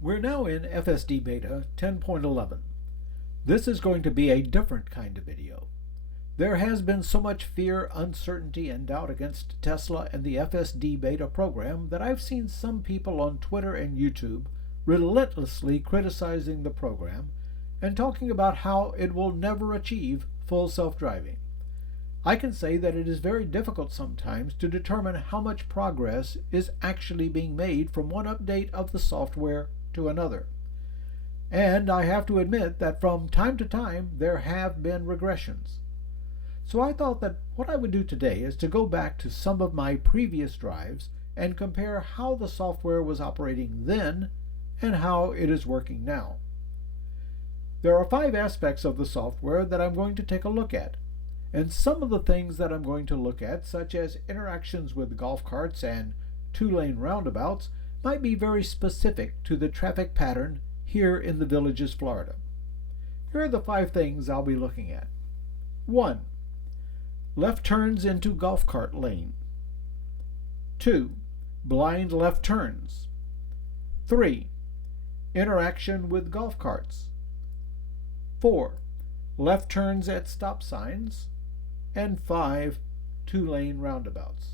We're now in FSD Beta 10.11. This is going to be a different kind of video. There has been so much fear, uncertainty, and doubt against Tesla and the FSD Beta program that I've seen some people on Twitter and YouTube relentlessly criticizing the program and talking about how it will never achieve full self-driving. I can say that it is very difficult sometimes to determine how much progress is actually being made from one update of the software to another. And I have to admit that from time to time there have been regressions. So I thought that what I would do today is to go back to some of my previous drives and compare how the software was operating then and how it is working now. There are 5 aspects of the software that I'm going to take a look at. And some of the things that I'm going to look at, such as interactions with golf carts and 2-lane roundabouts, might be very specific to the traffic pattern here in the Villages, Florida. Here are the 5 things I'll be looking at. 1. Left turns into golf cart lane. 2. Blind left turns. 3. Interaction with golf carts. 4. Left turns at stop signs. And 5. 2-lane roundabouts.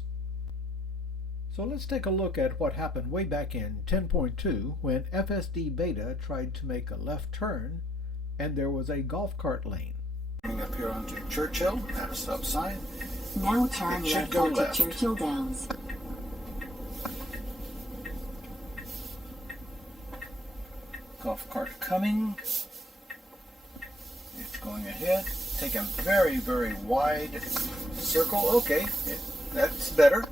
So let's take a look at what happened way back in 10.2 when FSD Beta tried to make a left turn and there was a golf cart lane. Coming up here onto Churchill at a stop sign. Now turn left onto Churchill Downs. Golf cart coming. It's going ahead. Take a very, very wide circle. Okay, that's better.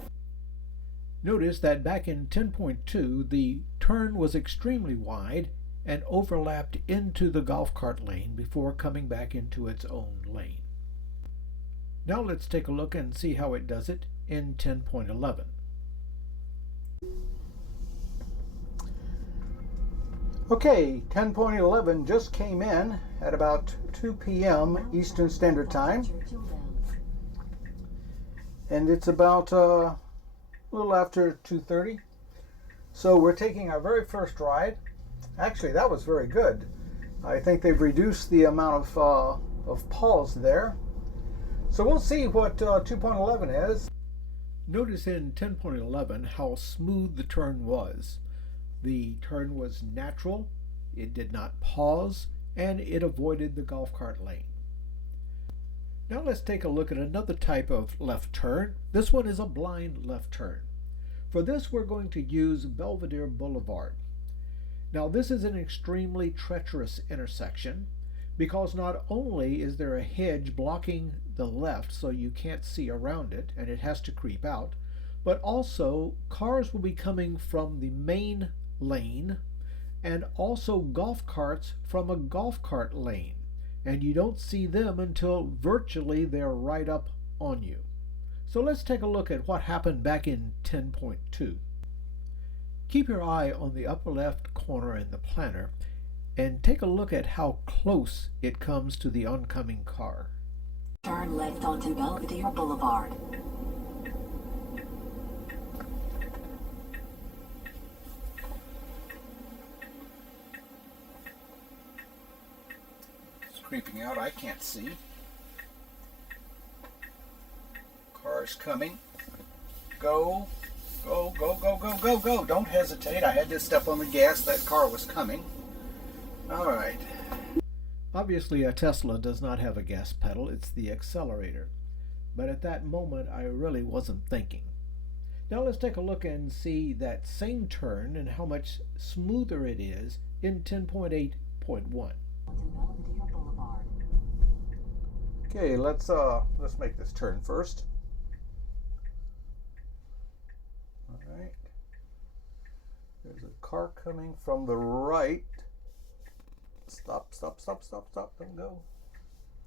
Notice that back in 10.2, the turn was extremely wide and overlapped into the golf cart lane before coming back into its own lane. Now let's take a look and see how it does it in 10.11. Okay, 10.11 just came in at about 2 p.m. Eastern Standard Time. And it's about a little after 2:30. So we're taking our very first ride. Actually, that was very good. I think they've reduced the amount of pause there. So we'll see what 2.11 is. Notice in 10.11 how smooth the turn was. The turn was natural, it did not pause, and it avoided the golf cart lane. Now let's take a look at another type of left turn. This one is a blind left turn. For this we're going to use Belvedere Boulevard. Now this is an extremely treacherous intersection because not only is there a hedge blocking the left so you can't see around it and it has to creep out, but also cars will be coming from the main lane and also golf carts from a golf cart lane, and you don't see them until virtually they're right up on you. So let's take a look at what happened back in 10.2. Keep your eye on the upper left corner in the planner and take a look at how close it comes to the oncoming car. Turn left onto Belvedere Boulevard. It's creeping out, I can't see. Car's coming. Go, go, go, go, go, go, go. Don't hesitate. I had to step on the gas. That car was coming. All right. Obviously, a Tesla does not have a gas pedal. It's the accelerator. But at that moment, I really wasn't thinking. Now let's take a look and see that same turn and how much smoother it is in 10.8.1. Okay, let's make this turn first. All right. There's a car coming from the right. Stop, stop, stop, stop, stop. Don't go.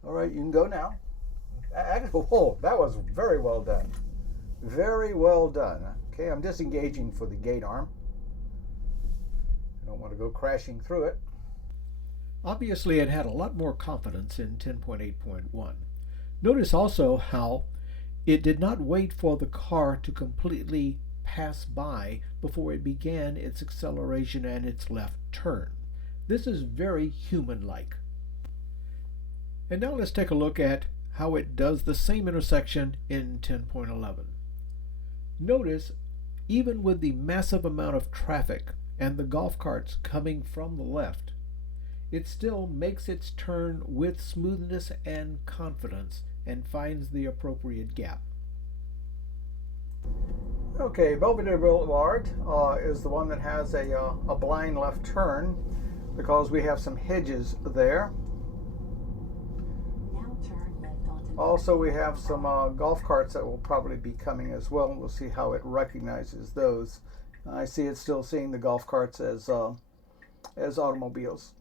All right, you can go now. Oh, that was very well done. Very well done. Okay, I'm disengaging for the gate arm. I don't want to go crashing through it. Obviously, it had a lot more confidence in 10.8.1. Notice also how it did not wait for the car to completely pass by before it began its acceleration and its left turn. This is very human-like. And now let's take a look at how it does the same intersection in 10.11. Notice, even with the massive amount of traffic and the golf carts coming from the left, it still makes its turn with smoothness and confidence and finds the appropriate gap. Okay, Belvedere Boulevard is the one that has a blind left turn because we have some hedges there. Now turn left onto Also, we have some golf carts that will probably be coming as well. We'll see how it recognizes those. I see it's still seeing the golf carts as automobiles,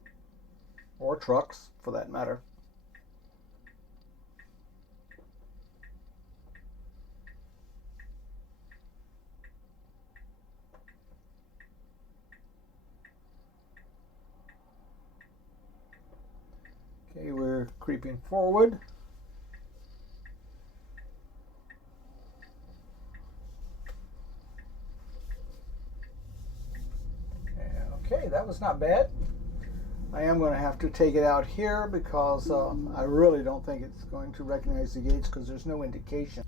or trucks for that matter. Okay, we're creeping forward. Okay, that was not bad. I am going to have to take it out here because I really don't think it's going to recognize the gates because there's no indication.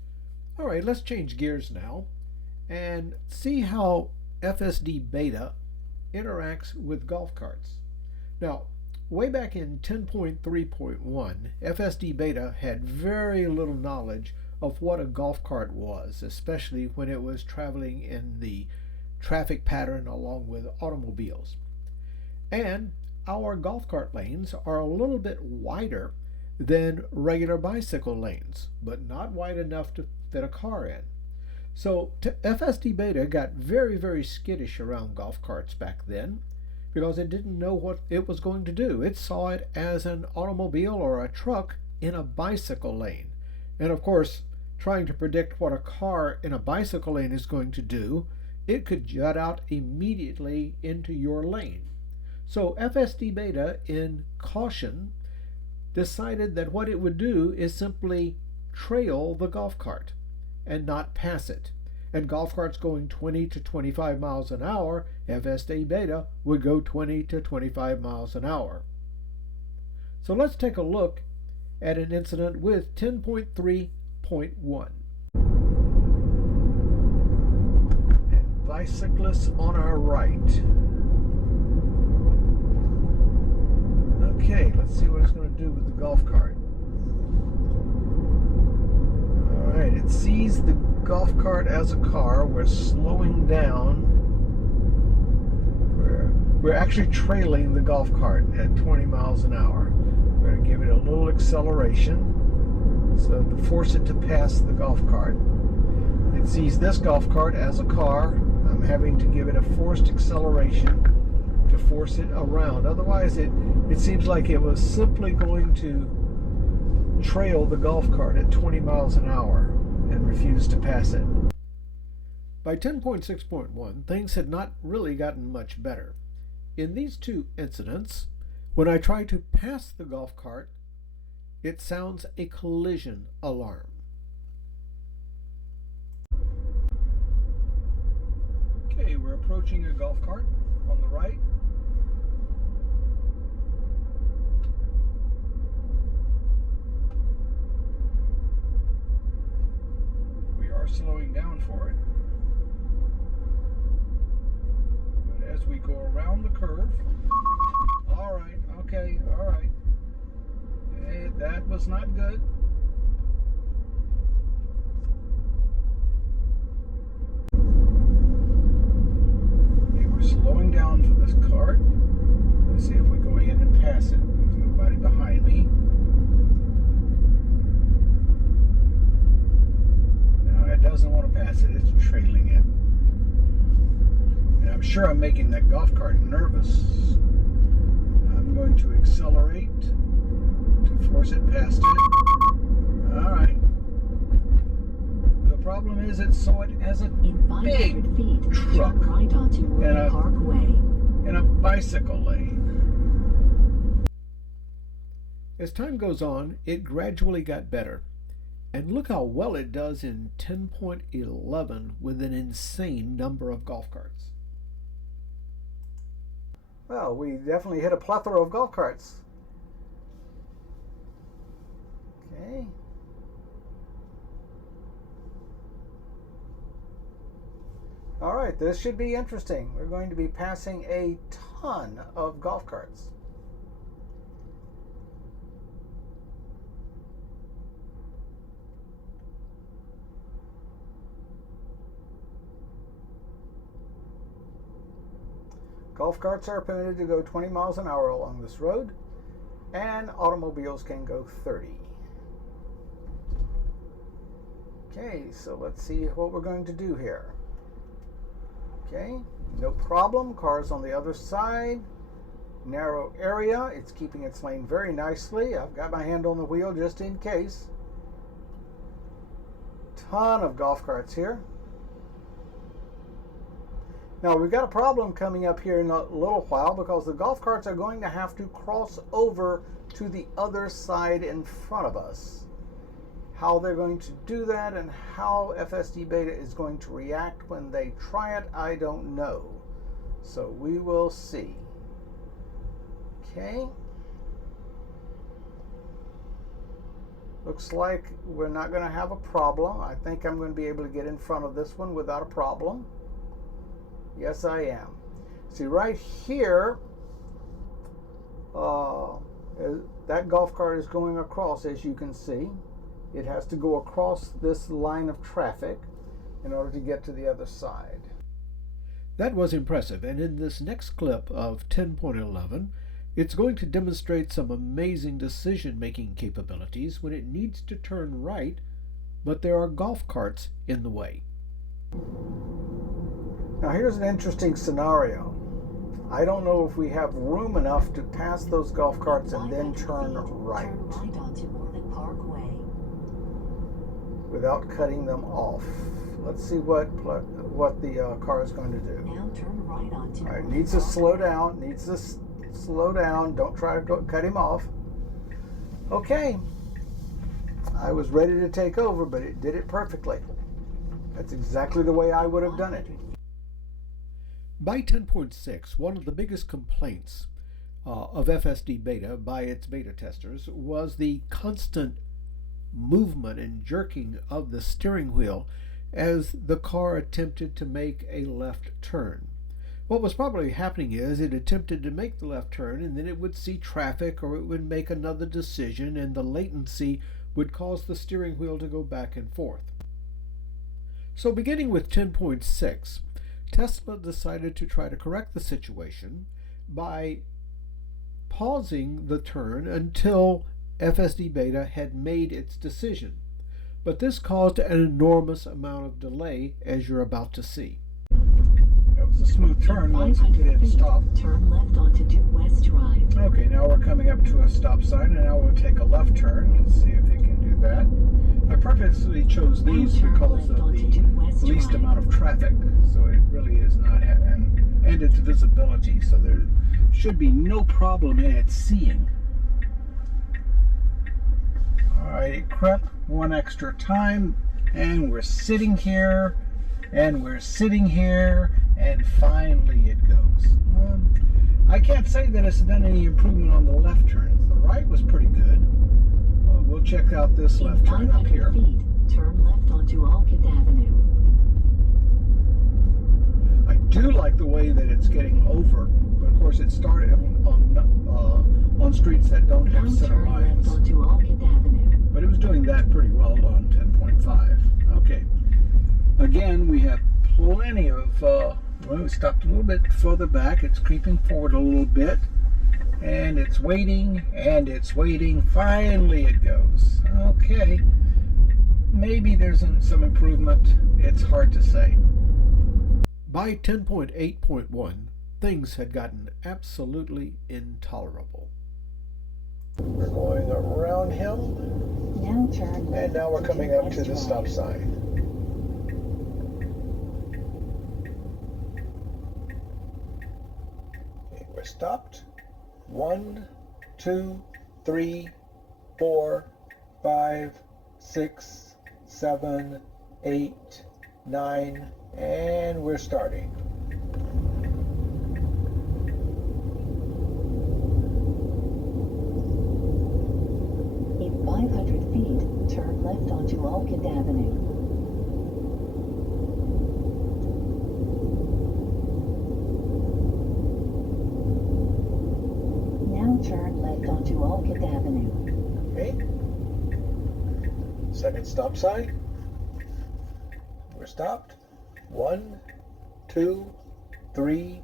All right, let's change gears now and see how FSD Beta interacts with golf carts. Now, way back in 10.3.1, FSD Beta had very little knowledge of what a golf cart was, especially when it was traveling in the traffic pattern along with automobiles. And our golf cart lanes are a little bit wider than regular bicycle lanes, but not wide enough to fit a car in. So FSD Beta got very, very skittish around golf carts back then because it didn't know what it was going to do. It saw it as an automobile or a truck in a bicycle lane. And of course, trying to predict what a car in a bicycle lane is going to do, it could jut out immediately into your lane. So FSD Beta, in caution, decided that what it would do is simply trail the golf cart and not pass it. And golf carts going 20 to 25 miles an hour, FSD Beta would go 20 to 25 miles an hour. So let's take a look at an incident with 10.3.1. And bicyclists on our right. Okay, let's see what it's going to do with the golf cart. Alright, it sees the golf cart as a car. We're slowing down. We're actually trailing the golf cart at 20 miles an hour. We're going to give it a little acceleration so to force it to pass the golf cart. It sees this golf cart as a car. I'm having to give it a forced acceleration to force it around. Otherwise, it seems like it was simply going to trail the golf cart at 20 miles an hour and refuse to pass it. By 10.6.1, things had not really gotten much better. In these two incidents, when I try to pass the golf cart, it sounds a collision alarm. Okay, we're approaching a golf cart on the right. We are slowing down for it. But as we go around the curve, all right, okay, all right. Hey, that was not good. Slowing down for this cart. Let's see if we go ahead and pass it. There's nobody behind me. No, it doesn't want to pass it. It's trailing it. And I'm sure I'm making that golf cart nervous. I'm going to accelerate to force it past it. All right. The problem is it saw it as a big truck right onto Royal Parkway. In a bicycle lane. As time goes on, it gradually got better. And look how well it does in 10.11 with an insane number of golf carts. Well, we definitely hit a plethora of golf carts. Okay. All right, this should be interesting. We're going to be passing a ton of golf carts. Golf carts are permitted to go 20 miles an hour along this road, and automobiles can go 30. Okay, so let's see what we're going to do here. Okay, no problem. Cars on the other side. Narrow area. It's keeping its lane very nicely. I've got my hand on the wheel just in case. Ton of golf carts here. Now we've got a problem coming up here in a little while because the golf carts are going to have to cross over to the other side in front of us. How they're going to do that and how FSD Beta is going to react when they try it, I don't know. So we will see. Okay. Looks like we're not going to have a problem. I think I'm going to be able to get in front of this one without a problem. Yes, I am. See, right here, that golf cart is going across, as you can see. It has to go across this line of traffic in order to get to the other side. That was impressive, and in this next clip of 10.11, it's going to demonstrate some amazing decision-making capabilities when it needs to turn right, but there are golf carts in the way. Now here's an interesting scenario. I don't know if we have room enough to pass those golf carts and then turn right without cutting them off. Let's see what the car is going to do. Now turn right onto. All right, needs to slow down. Needs to slow down. Don't try to cut him off. Okay. I was ready to take over, but it did it perfectly. That's exactly the way I would have done it. By 10.6, one of the biggest complaints of FSD Beta by its beta testers was the constant movement and jerking of the steering wheel as the car attempted to make a left turn. What was probably happening is it attempted to make the left turn and then it would see traffic or it would make another decision, and the latency would cause the steering wheel to go back and forth. So beginning with 10.6, Tesla decided to try to correct the situation by pausing the turn until FSD Beta had made its decision. But this caused an enormous amount of delay, as you're about to see. That was a smooth turn once it did stop. Turn left onto Due West Drive. Okay, now we're coming up to a stop sign, and now we'll take a left turn. Let's see if it can do that. I purposely chose these because of the least amount of traffic, so it really is not, and its visibility, so there should be no problem in it seeing. Alright, it crept one extra time, and we're sitting here, and we're sitting here, and finally it goes. I can't say that it's done any improvement on the left turns. The right was pretty good. We'll check out this left turn up here. Turn left onto Alcott Avenue. I do like the way that it's getting over, but of course it started on streets that don't have center lines. Left onto Alcott Avenue. But it was doing that pretty well on 10.5. Okay. Again, we have plenty of, well, we stopped a little bit further back. It's creeping forward a little bit. And it's waiting, and it's waiting. Finally it goes. Okay. Maybe there's some improvement. It's hard to say. By 10.8.1, things had gotten absolutely intolerable. We're going around him. Now turn left. And now we're coming up to the stop sign. Okay, we're stopped. 1, 2, 3, 4, 5, 6, 7, 8, 9, and we're starting. In 500 feet, turn left onto Alkid Avenue. Now turn left onto Alkid Avenue. Okay. Second stop sign. We're stopped. 1, 2, 3,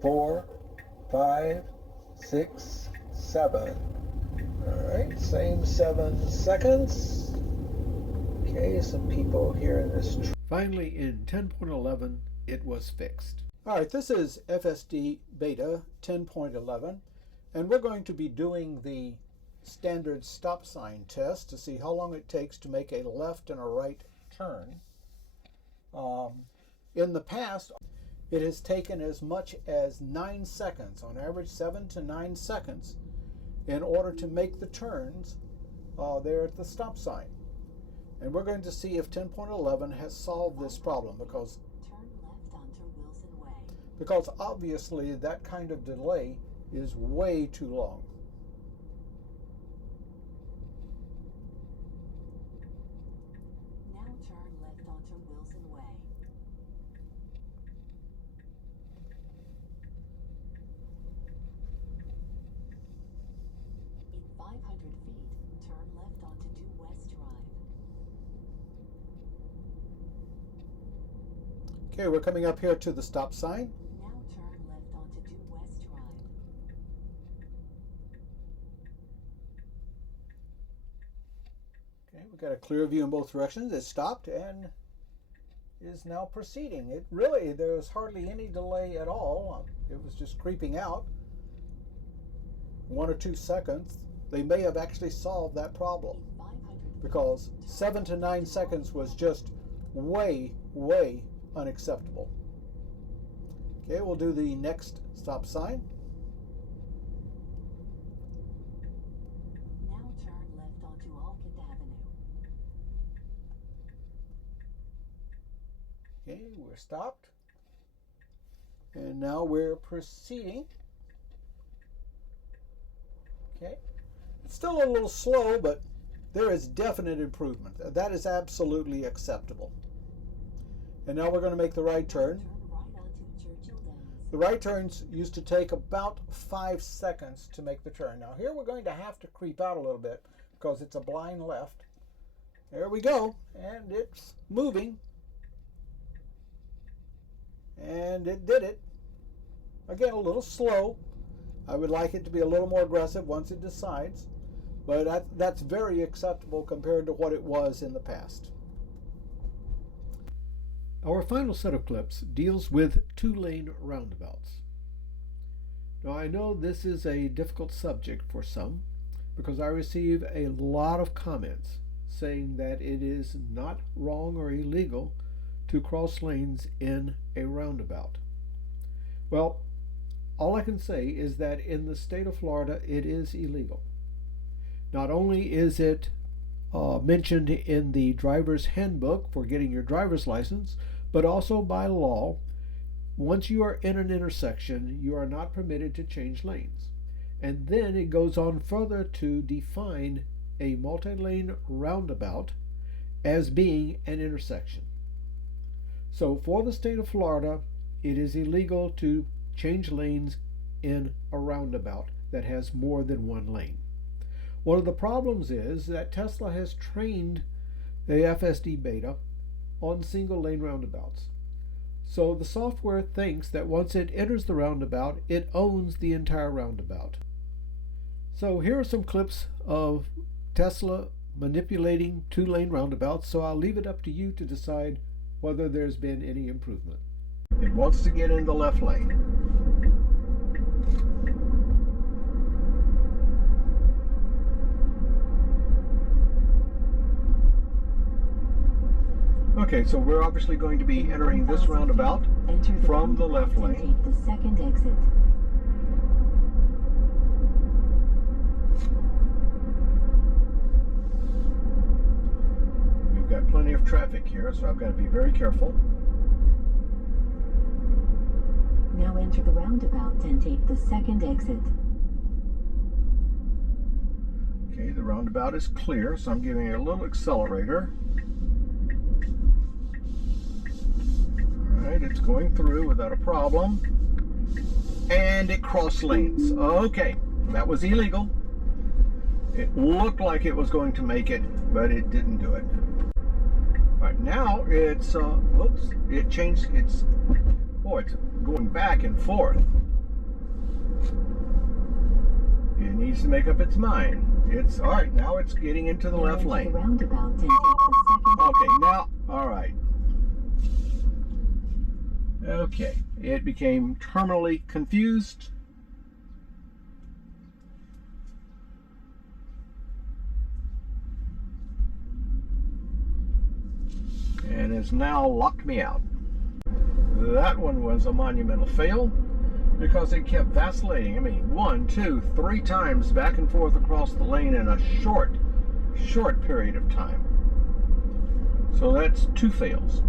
4, 5, 6, 7. All right, same 7 seconds. Okay, some people here in this. Finally, in 10.11, it was fixed. All right, this is FSD Beta 10.11, and we're going to be doing the standard stop sign test to see how long it takes to make a left and a right turn. In the past, it has taken as much as 9 seconds, on average 7 to 9 seconds, in order to make the turns there at the stop sign. And we're going to see if 10.11 has solved this problem, because obviously that kind of delay is way too long. Now turn left onto Wilson Way. In 500 feet, turn left onto Due West Drive. Okay, we're coming up here to the stop sign. Now turn left onto Due West Drive. Okay, we've got a clear view in both directions. It stopped and is now proceeding. It really, there was hardly any delay at all. It was just creeping out. 1 or 2 seconds. They may have actually solved that problem, because 7 to 9 seconds was just way, way unacceptable. Okay, we'll do the next stop sign. Now turn left onto Alkid Avenue. Okay, we're stopped. And now we're proceeding. Okay, it's still a little slow, but there is definite improvement. That is absolutely acceptable. And now we're going to make the right turn. Turn right onto Churchill Downs. The right turns used to take about 5 seconds to make the turn. Now here we're going to have to creep out a little bit because it's a blind left. There we go, and it's moving. And it did it. Again, a little slow. I would like it to be a little more aggressive once it decides, but that's very acceptable compared to what it was in the past. Our final set of clips deals with 2-lane roundabouts. Now I know this is a difficult subject for some, because I receive a lot of comments saying that it is not wrong or illegal to cross lanes in a roundabout. Well, all I can say is that in the state of Florida, it is illegal. Not only is it mentioned in the driver's handbook for getting your driver's license, but also by law, once you are in an intersection, you are not permitted to change lanes. And then it goes on further to define a multi-lane roundabout as being an intersection. So for the state of Florida, it is illegal to change lanes in a roundabout that has more than one lane. One of the problems is that Tesla has trained the FSD Beta on single lane roundabouts. So the software thinks that once it enters the roundabout, it owns the entire roundabout. So here are some clips of Tesla manipulating 2-lane roundabouts, so I'll leave it up to you to decide whether there's been any improvement. It wants to get in the left lane. Okay, so we're obviously going to be entering this roundabout from the left lane. Take the second exit. here, so I've got to be very careful. Now enter the roundabout and take the second exit. Okay, the roundabout is clear, so I'm giving it a little accelerator. All right, it's going through without a problem. And it crossed lanes. Okay, that was illegal. It looked like it was going to make it, but it didn't do it. All right, now it's, whoops, it changed, it's going back and forth. It needs to make up its mind. It's, all right, now it's getting into the left lane. The roundabout and take the second Okay, now, all right. Okay, it became terminally confused. And has now locked me out. That one was a monumental fail because it kept vacillating. I mean, 1, 2, 3 times back and forth across the lane in a short period of time. So that's 2 fails.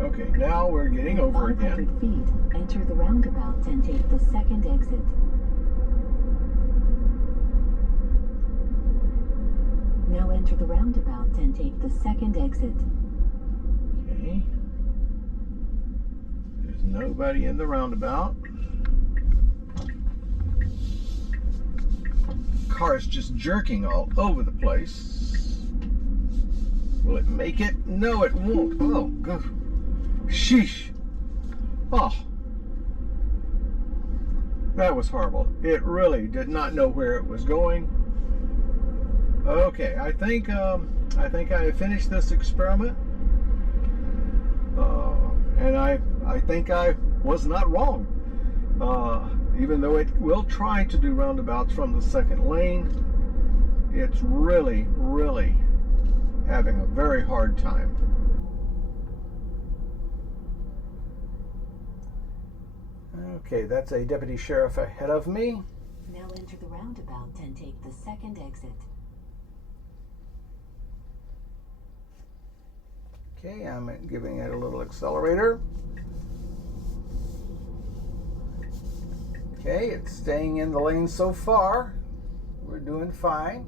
Okay, now we're getting over again. 500 feet, enter the roundabout and take the second exit. Now enter the roundabout and take the second exit. Okay. There's nobody in the roundabout. Car's just jerking all over the place. Will it make it? No, it won't. Oh, good. Sheesh. Oh. That was horrible. It really did not know where it was going. Okay, I think I have finished this experiment. And I think I was not wrong. Even though it will try to do roundabouts from the second lane, it's really having a very hard time. Okay, that's a deputy sheriff ahead of me. Now enter the roundabout and take the second exit. Okay, I'm giving it a little accelerator. Okay, it's staying in the lane so far. We're doing fine.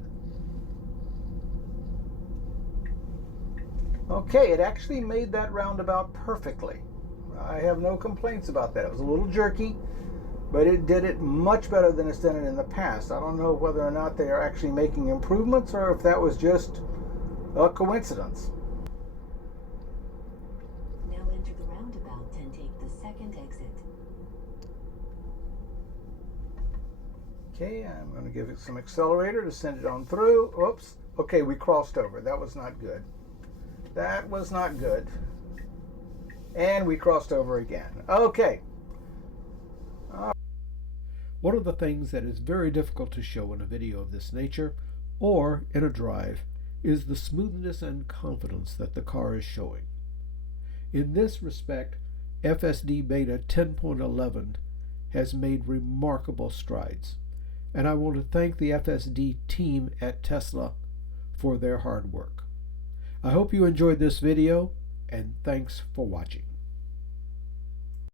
Okay, it actually made that roundabout perfectly. I have no complaints about that. It was a little jerky, but it did it much better than it's done it in the past. I don't know whether or not they are actually making improvements or if that was just a coincidence. Now enter the roundabout and take the second exit. Okay, I'm going to give it some accelerator to send it on through. Oops. Okay, we crossed over. That was not good. That was not good. And we crossed over again. Okay. One of the things that is very difficult to show in a video of this nature, or in a drive, is the smoothness and confidence that the car is showing. In this respect, FSD Beta 10.11 has made remarkable strides, and I want to thank the FSD team at Tesla for their hard work. I hope you enjoyed this video, and thanks for watching.